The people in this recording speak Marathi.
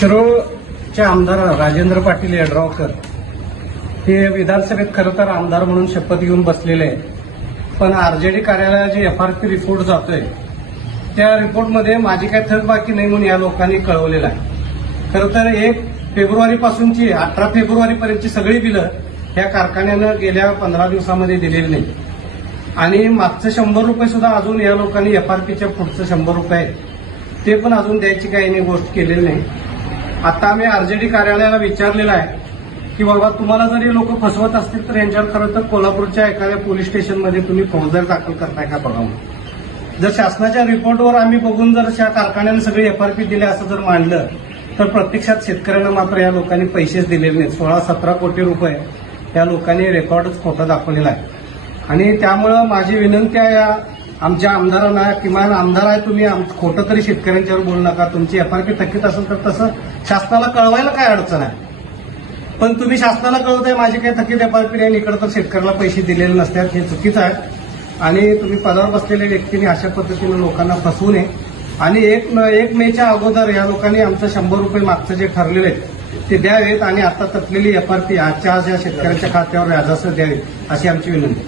शिरोळचे आमदार राजेंद्र पाटील यड्रावकर हे विधानसभेत खरं तर आमदार म्हणून शपथ घेऊन बसलेले आहे. पण आरजेडी कार्यालयात जे एफआरपी रिपोर्ट जातोय त्या रिपोर्टमध्ये माझी काही थकबाकी नाही म्हणून या लोकांनी कळवलेलं आहे. खरं तर 1 फेब्रुवारीपासूनची 18 फेब्रुवारीपर्यंतची सगळी बिलं या कारखान्यानं गेल्या 15 दिवसामध्ये दिलेली नाही आणि मागचं 100 रुपये सुद्धा अजून या लोकांनी एफआरपीच्या पुढचं 100 रुपये ते पण अजून द्यायची काही गोष्ट केलेली नाही. आता आम्ही आरजेडी कार्यालयाला विचारलेलं आहे की बाबा तुम्हाला जर हे लोक फसवत असतील तर यांच्यावर खरं तर कोल्हापूरच्या एखाद्या पोलीस स्टेशनमध्ये तुम्ही फौजदारी दाखल करताय का बघा. जर शासनाच्या रिपोर्टवर आम्ही बघून जर त्या कारखान्याने सगळी एफआरपी दिली असं जर मांडलं तर प्रत्यक्षात शेतकऱ्यांना मात्र या लोकांनी पैसेच दिलेले नाहीत. 16-17 कोटी रुपये या लोकांनी रेकॉर्डच खोटं दाखवलेला आहे. आणि त्यामुळं माझी विनंती आहे या आमच्या आमदारांना, किमान आमदार आहे तुम्ही खोटं तरी शेतकऱ्यांच्यावर बोलू नका. तुमची एफआरपी थकीत असेल तर तसं शासनाला कळवायला काय अडचण आहे. पण तुम्ही शासनाला कळवताय माझी काही थकीत एफआरपी नाही, इकडे तर शेतकऱ्याला पैसे दिलेले नसतात, हे चुकीचं आहे. आणि तुम्ही पदावर बसलेल्या व्यक्तींनी अशा पद्धतीनं लोकांना फसवू नये. आणि 1 मेच्या अगोदर या लोकांनी आमचं 100 रुपये मागचं जे ठरलेले आहेत ते द्यावेत आणि आता तटलेली एफआरपी आजच्या आज या शेतकऱ्यांच्या खात्यावर व्याजासह द्यावी अशी आमची विनंती.